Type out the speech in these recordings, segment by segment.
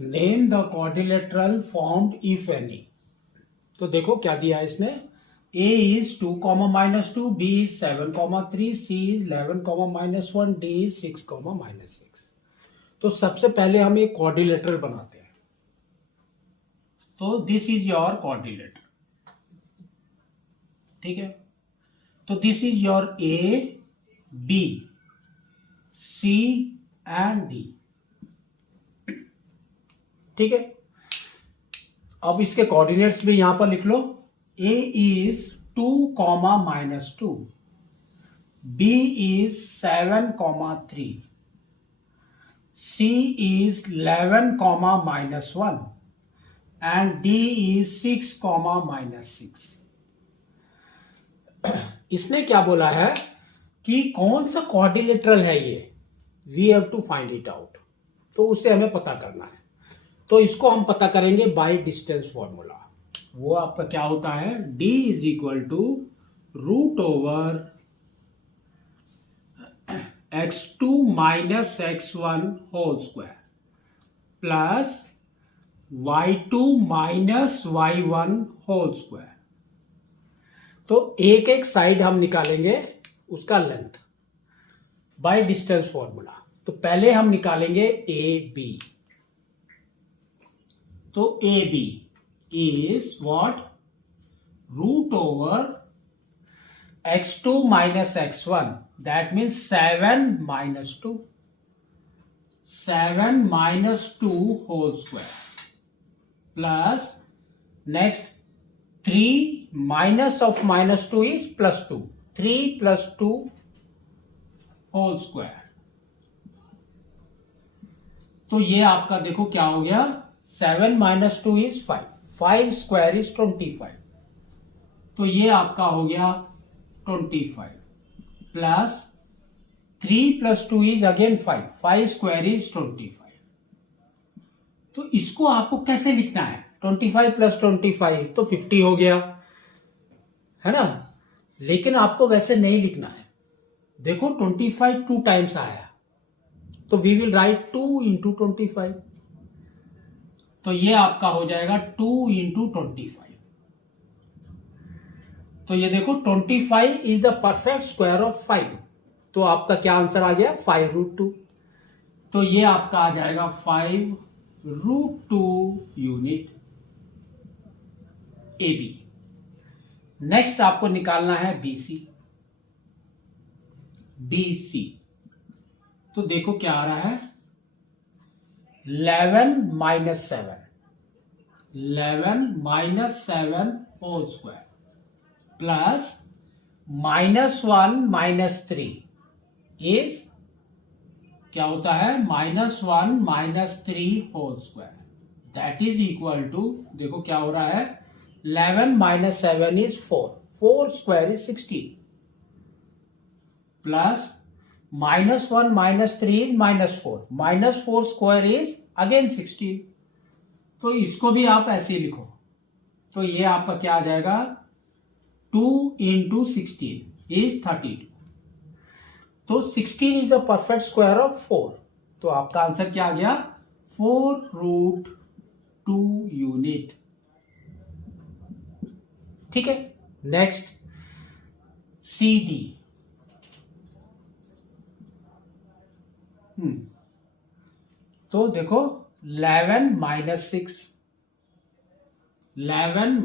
Name the quadrilateral formed if any. तो देखो क्या दिया है इसने, a is 2, -2, b is 7, 3, c is 11, -1, d is 6, -6। तो सबसे पहले हम एक क्वाड्रिलेटरल बनाते हैं। तो दिस इज योर क्वाड्रिलेटरल, ठीक है। तो this is your a, b, c and d, ठीक है। अब इसके कोऑर्डिनेट्स भी यहां पर लिख लो। a is 2, -2, b is 7, 3, c is 11, -1 and d is 6, -6। इसने क्या बोला है कि कौन सा क्वाड्रिलेटरल है ये, we have to find it out. तो उसे हमें पता करना है। तो इसको हम पता करेंगे बाय डिस्टेंस फॉर्मूला। वो आपका क्या होता है, d इज इक्वल टू √ओवर x2 minus x1 whole square plus y2 minus y1 whole square. तो एक एक साइड हम निकालेंगे उसका लेंथ बाय डिस्टेंस फॉर्मूला। तो पहले हम निकालेंगे ए बी। तो ए बी इज व्हाट, √ओवर x2 minus x1, that means 7 -2, 7 -2 whole square plus next 3 minus of -2 is +2, 3 + 2 whole square. तो ये आपका देखो क्या हो गया, 7 - 2 इज 5, 5 स्क्वायर इज 25। तो ये आपका हो गया 25 plus 3 + 2 is again 5, 5 square is 25। तो इसको आपको कैसे लिखना है, 25 + 25 तो 50 हो गया, है ना। लेकिन आपको वैसे नहीं लिखना है। देखो 25 2 टाइम्स आया, तो वी विल राइट 2 × 25। तो ये आपका हो जाएगा 2 × 25। तो ये देखो 25 is the perfect square of 5। तो आपका क्या आंसर आ गया, 5√2। तो ये आपका आ जाएगा 5√2 यूनिट ए बी। नेक्स्ट आपको निकालना है बी सी। बी सी तो देखो क्या आ रहा है, 11 - 7, 11 - 7 होल स्क्वायर प्लस -1 - 3 इज क्या होता है, -1 - 3 whole square, that is equal to, देखो क्या हो रहा है, 11 - 7 is 4, 4 square is 16 plus -1 - 3 is -4, -4 square is again 16। तो इसको भी आप ऐसे ही लिखो। तो ये आपका क्या आ जाएगा, 2 × 16 इज 32। तो 16 is the perfect square of 4। तो आपका आंसर क्या आ गया, 4√2 यूनिट, ठीक है। Next C D. तो देखो 11 - 6, 11 -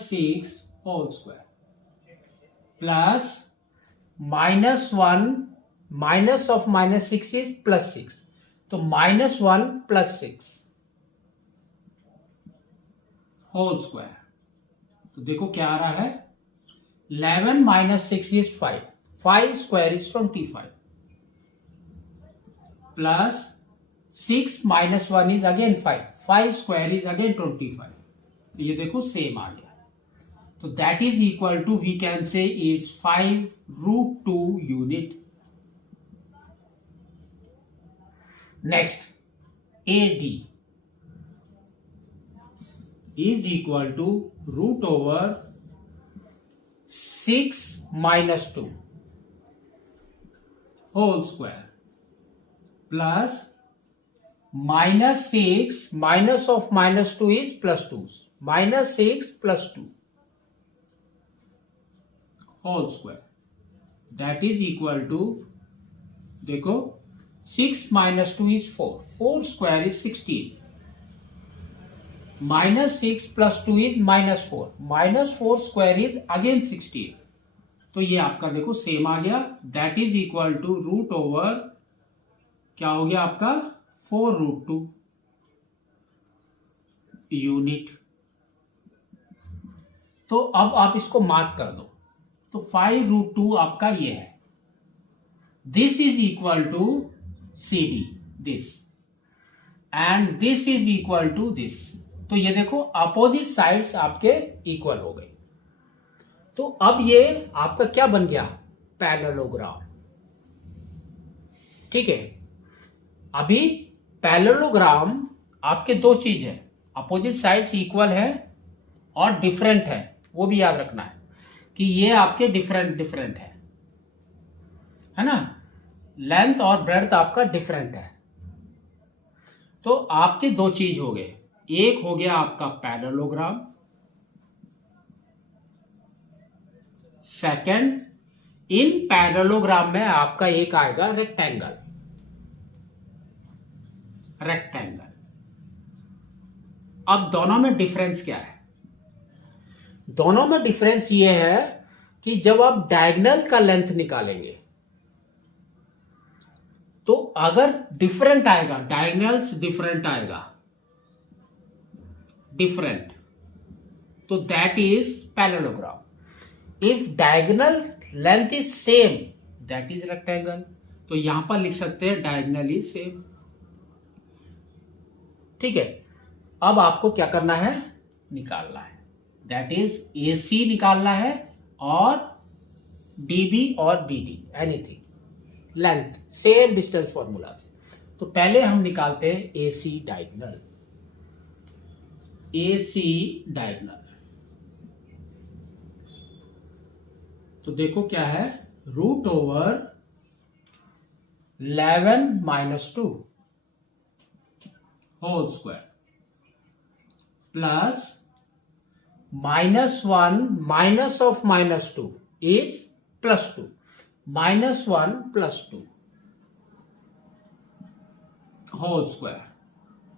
6 whole square plus -1 minus of -6 is +6, तो -1 + 6 होल स्क्वायर। तो देखो क्या आ रहा है, 11 - 6 is 5, 5 square is 25 plus 6 - 1 is again 5, 5 square is again 25। तो ये देखो सेम आ गया। तो that is equal to, we can say it's 5√2 unit. Next A D is equal to √ओवर 6 - 2 whole square plus -6 minus of -2 is +2. -6 + 2 whole square. That is equal to, देखो 6 - 2 is 4. 4 square is 16. -6 + 2 is -4. -4 square is again 16. तो ये आपका देखो same आ गया. That is equal to √, क्या हो गया आपका 4√2 यूनिट. तो अब आप इसको मार्क कर दो. तो 5√2 आपका ये है. This is equal to CD, this, and this is equal to this. तो ये देखो अपोजिट साइड्स आपके इक्वल हो गए. तो अब ये आपका क्या बन गया, पैरेललोग्राम. ठीक है. अभी पैरेललोग्राम आपके दो चीज है, अपोजिट साइड्स इक्वल है और डिफरेंट है. वो भी याद रखना है कि ये आपके डिफरेंट है ना. लेंथ और ब्रेड्थ आपका डिफरेंट है. तो आपके दो चीज हो गए. एक हो गया आपका पैरेललोग्राम, सेकंड इन पैरेललोग्राम में आपका एक आएगा रेक्टेंगल. अब दोनों में डिफरेंस क्या है? दोनों में डिफरेंस ये है कि जब आप डायगोनल का लेंथ निकालेंगे तो अगर डिफरेंट आएगा, डायगोनल्स डिफरेंट आएगा, डिफरेंट, तो that is parallelogram. If diagonal length is same, that is rectangle. तो यहां पर लिख सकते हैं डायगोनल इज सेम. ठीक है. अब आपको क्या करना है, निकालना है. दैट इज AC निकालना है और DB और BD, anything, length same distance formula से. तो पहले हम निकालते हैं AC डायगोनल. तो देखो क्या है, √11 - 2 whole square plus -1 minus of -2 is +2. -1 + 2 whole square.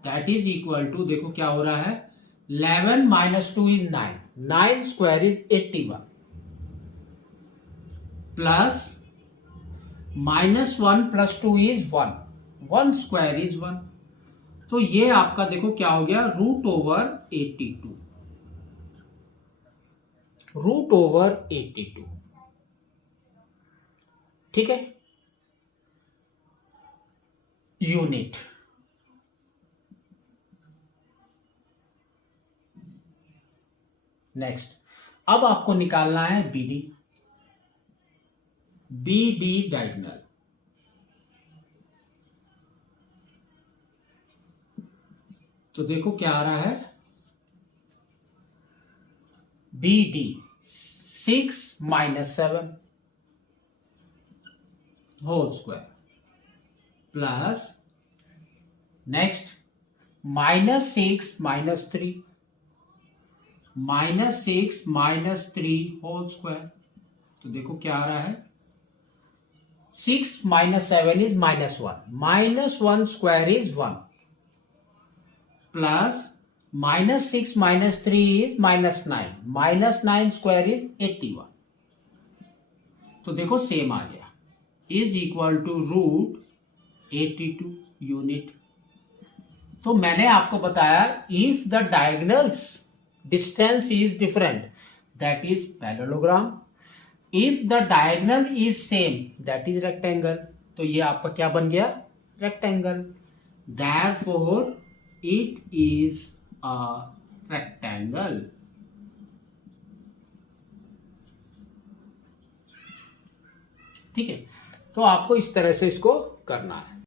That is equal to, देखो क्या हो रहा है, 11 - 2 is 9. 9 square is 81 plus -1 + 2 is 1. 1 square is 1. तो ये आपका देखो क्या हो गया, √82. √82. ठीक है, यूनिट. नेक्स्ट, अब आपको निकालना है BD डायगोनल. तो देखो क्या आ रहा है, BD 6 - 7 whole square plus next -6 - 3 -6 - 3 whole square. तो देखो क्या आ रहा है, 6 - 7 is -1. -1 square is 1 plus -6 - 3 is -9. -9 square is 81. तो देखो सेम आ गया, इज इक्वल टू √82 यूनिट. तो मैंने आपको बताया, if the diagonals distance is different, that is parallelogram. If the diagonal is same, that is rectangle. तो ये आपका क्या बन गया, rectangle. Therefore it is a rectangle. ठीक है. तो आपको इस तरह से इसको करना है.